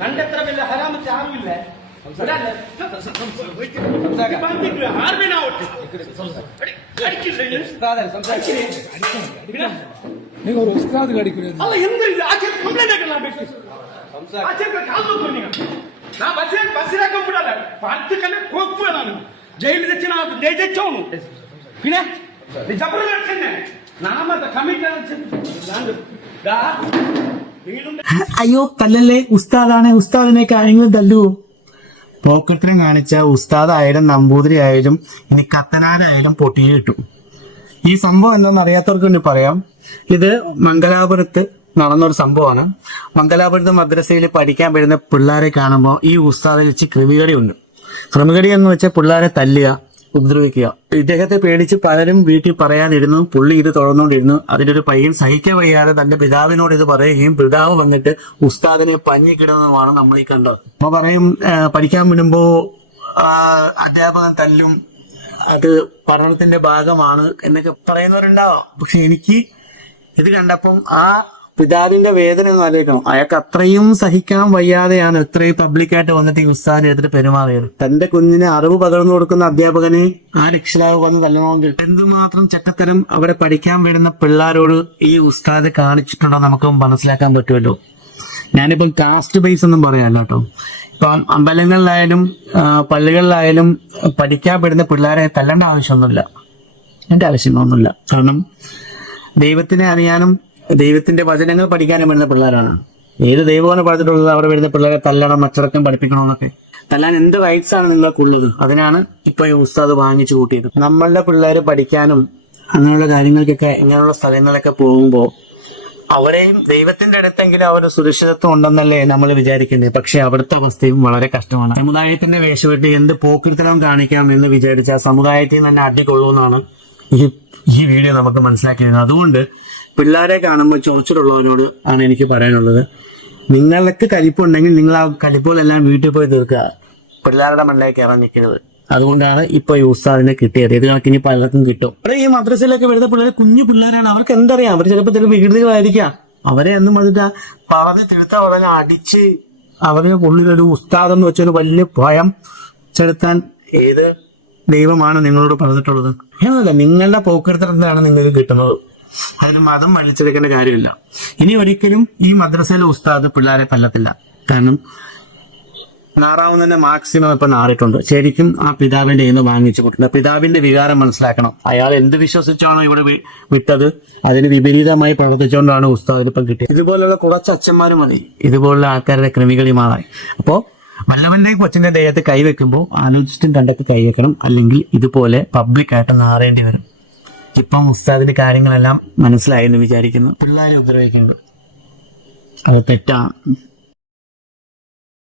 ನಂಡೆತ್ರ ಬೆಲ್ಲ ಹರಾಮತ್ತೆ ಯಾರು ಇಲ್ಲ நீங்க ஒரு உஸ்தாதுக்கு அடிக்கிறீங்க அல்ல எந்த ஆச்சரிய கம்ப்ளைண்ட் ஆகலாம் பேசி ஆச்சரிய கால் போறீங்க நான் பஸ்ஸில கம்பிடல பார்த்துக்கல கோப்பு ನಾನು ಜೈಲು ತೆಚ್ಚ ನಾನು ಜೈ ತೆಚ್ಚವನು പിന്നെ ಜಬರ್ದಸ್ತ್ നാമത്തെ കമ്മിറ്റി അയ്യോ തല്ലല്ലേ, ഉസ്താദാണ്, ഉസ്താദിനെ കാര്യങ്ങൾ തല്ലൂ. പോക്കൃത്തരം കാണിച്ച ഉസ്താദായാലും നമ്പൂതിരി ആയാലും ഇനി കത്തനാരായാലും പൊട്ടിയെ കിട്ടും. ഈ സംഭവം എന്താണെന്ന് അറിയാത്തവർക്ക് വേണ്ടി പറയാം. ഇത് മംഗലാപുരത്ത് നടന്നൊരു സംഭവമാണ്. മംഗലാപുരത്ത് മദ്രസയിൽ പഠിക്കാൻ വരുന്ന പിള്ളേരെ കാണുമ്പോൾ ഈ ഉസ്താദിൽ വെച്ച് ക്രിമികടി ഉണ്ട്. ക്രിമികടി എന്ന് വെച്ചാൽ പിള്ളേരെ തല്ലുക, ഉപദ്രവിക്കുക. ഇദ്ദേഹത്തെ പേടിച്ച് പലരും വീട്ടിൽ പറയാനിരുന്നു. പുള്ളി ഇത് തുടർന്നുകൊണ്ടിരുന്നു. അതിന്റെ ഒരു പയ്യൻ സഹിക്കാൻ വയ്യാതെ തന്റെ പിതാവിനോട് ഇത് പറയുകയും പിതാവ് വന്നിട്ട് ഉസ്താദിനെ പഞ്ഞിക്കിടുന്നതുമാണ് നമ്മൾ ഈ കണ്ടത്. അപ്പൊ പറയും പഠിക്കാൻ വിടുമ്പോ അധ്യാപകൻ തല്ലും, അത് പഠനത്തിന്റെ ഭാഗമാണ് എന്നൊക്കെ പറയുന്നവരുണ്ടാവും. പക്ഷെ എനിക്ക് ഇത് കണ്ടപ്പം ആ പിതാവിന്റെ വേദന ഒന്ന് ആലോചിക്കണം. അയാൾക്ക് അത്രയും സഹിക്കാൻ വയ്യാതെയാണ് ഇത്രയും പബ്ലിക്കായിട്ട് വന്നിട്ട് ഈ ഉസ്താദിനെ എടുത്തിട്ട് പെരുമാറിയത്. തന്റെ കുഞ്ഞിന് അറിവ് പകർന്നു കൊടുക്കുന്ന അധ്യാപകനെ ആ രക്ഷിതാവ് വന്ന് തല്ലണമെങ്കിൽ എന്തുമാത്രം ചട്ടത്തരം അവിടെ പഠിക്കാൻ വരുന്ന പിള്ളേരോട് ഈ ഉസ്താദ് കാണിച്ചിട്ടുണ്ടോ നമുക്ക് മനസ്സിലാക്കാൻ പറ്റുമല്ലോ. ഞാനിപ്പം കാസ്റ്റ് ബേസ് ഒന്നും പറയാല്ല കേട്ടോ. ഇപ്പം അമ്പലങ്ങളിലായാലും പള്ളികളിലായാലും പഠിക്കാൻ വരുന്ന പിള്ളേരെ തല്ലേണ്ട ആവശ്യമൊന്നുമില്ല, എന്റെ ആവശ്യമൊന്നുമില്ല. കാരണം ദൈവത്തിനെ അറിയാനും ദൈവത്തിന്റെ വചനങ്ങൾ പഠിക്കാനും വരുന്ന പിള്ളേരാണ്. ഏത് ദൈവമാണ് പറഞ്ഞിട്ടുള്ളത് അവിടെ വരുന്ന പിള്ളേരെ തല്ലണം, അച്ചടക്കം പഠിപ്പിക്കണമെന്നൊക്കെ. തല്ലാൻ എന്ത് റൈറ്റ്സ് ആണ് നിങ്ങൾക്കുള്ളത്? അതിനാണ് ഇപ്പൊ ഈ ഉസ്താദ് വാങ്ങിച്ചു കൂട്ടിയത്. നമ്മളുടെ പിള്ളേര് പഠിക്കാനും അങ്ങനെയുള്ള കാര്യങ്ങൾക്കൊക്കെ ഇങ്ങനെയുള്ള സ്ഥലങ്ങളിലൊക്കെ പോകുമ്പോൾ അവരെയും ദൈവത്തിന്റെ അടുത്തെങ്കിലും അവരുടെ സുരക്ഷിതത്വം ഉണ്ടെന്നല്ലേ നമ്മൾ വിചാരിക്കുന്നത്. പക്ഷെ അവിടുത്തെ അവസ്ഥയും വളരെ കഷ്ടമാണ്. സമുദായത്തിന്റെ വേഷപ്പെട്ട് എന്ത് പോക്കിരിത്തരം കാണിക്കാം എന്ന് വിചാരിച്ച ആ സമുദായത്തിൽ തന്നെ അടികൊള്ളുമെന്നാണ് ഈ വീഡിയോ നമുക്ക് മനസ്സിലാക്കിയത്. അതുകൊണ്ട് പിള്ളേരെ കാണുമ്പോൾ ചൊറിച്ചിലുള്ളവരോട് ആണ് എനിക്ക് പറയാനുള്ളത്. നിങ്ങൾക്ക് കലിപ്പുണ്ടെങ്കിൽ നിങ്ങൾ ആ കലിപ്പുകളെല്ലാം വീട്ടിൽ പോയി തീർക്കുക, പിള്ളേരുടെ മണ്ണിലേക്ക് ഇറങ്ങിക്കരുത്. അതുകൊണ്ടാണ് ഇപ്പൊ ഈ ഉസ്താദിനെ കിട്ടിയത്. ഇത് കണക്കിനി പലർക്കും കിട്ടും. ഈ മദ്രസയിലൊക്കെ വരുന്ന പിള്ളേർ കുഞ്ഞു പിള്ളേരാണ്. അവർക്ക് എന്തറിയാം? അവർ ചിലപ്പോൾ ചില വികൃതികളായിരിക്കാം. അവരെ എന്നും വന്നിട്ട് പറഞ്ഞ് തിരുത്താൻ പറഞ്ഞ അടിച്ച് അവരുടെ ഉള്ളിലൊരു ഉസ്താദെന്ന് വെച്ചൊരു വലിയ ഭയം ചെലുത്താൻ ഏത് ദൈവമാണ് നിങ്ങളോട് പറഞ്ഞിട്ടുള്ളത്? എന്നല്ല, നിങ്ങളുടെ പോക്കെടുത്തിട്ടാണ് നിങ്ങൾക്ക് കിട്ടുന്നത്. അതിന് മതം വലിച്ചെടുക്കേണ്ട കാര്യമില്ല. ഇനി ഒരിക്കലും ഈ മദ്രസയിലെ ഉസ്താദ് പിള്ളേരെ തല്ലത്തില്ല. കാരണം നാറാവുന്ന തന്നെ മാക്സിമം ഇപ്പൊ നാറിയിട്ടുണ്ട്. ശരിക്കും ആ പിതാവിന്റെ കയ്യിൽ നിന്ന് വാങ്ങിച്ചു കൊടുക്കുന്നത്. പിതാവിന്റെ വികാരം മനസ്സിലാക്കണം. അയാൾ എന്ത് വിശ്വസിച്ചാണോ ഇവിടെ വിട്ടത് അതിന് വിപരീതമായി പ്രവർത്തിച്ചുകൊണ്ടാണ് ഉസ്താദിന് ഇപ്പം കിട്ടിയത്. ഇതുപോലുള്ള കുറച്ച് അച്ഛന്മാരും മതി ഇതുപോലുള്ള ആൾക്കാരുടെ ക്രിമികളി മാറാൻ. അപ്പോ വല്ലവന്റെ കൊച്ചിന്റെ ദേഹത്ത് കൈവെക്കുമ്പോൾ ആലോചിച്ചിട്ടും കണ്ടൊക്കെ കൈവെക്കണം. അല്ലെങ്കിൽ ഇതുപോലെ പബ്ലിക്കായിട്ട് നാറേണ്ടി വരും. ഇപ്പം ഉസ്താദിന്റെ കാര്യങ്ങളെല്ലാം മനസ്സിലായെന്ന് വിചാരിക്കുന്നു. പിള്ളേരെ ഉപദ്രവിക്കുന്നുണ്ട്, അത് തെറ്റാണ്.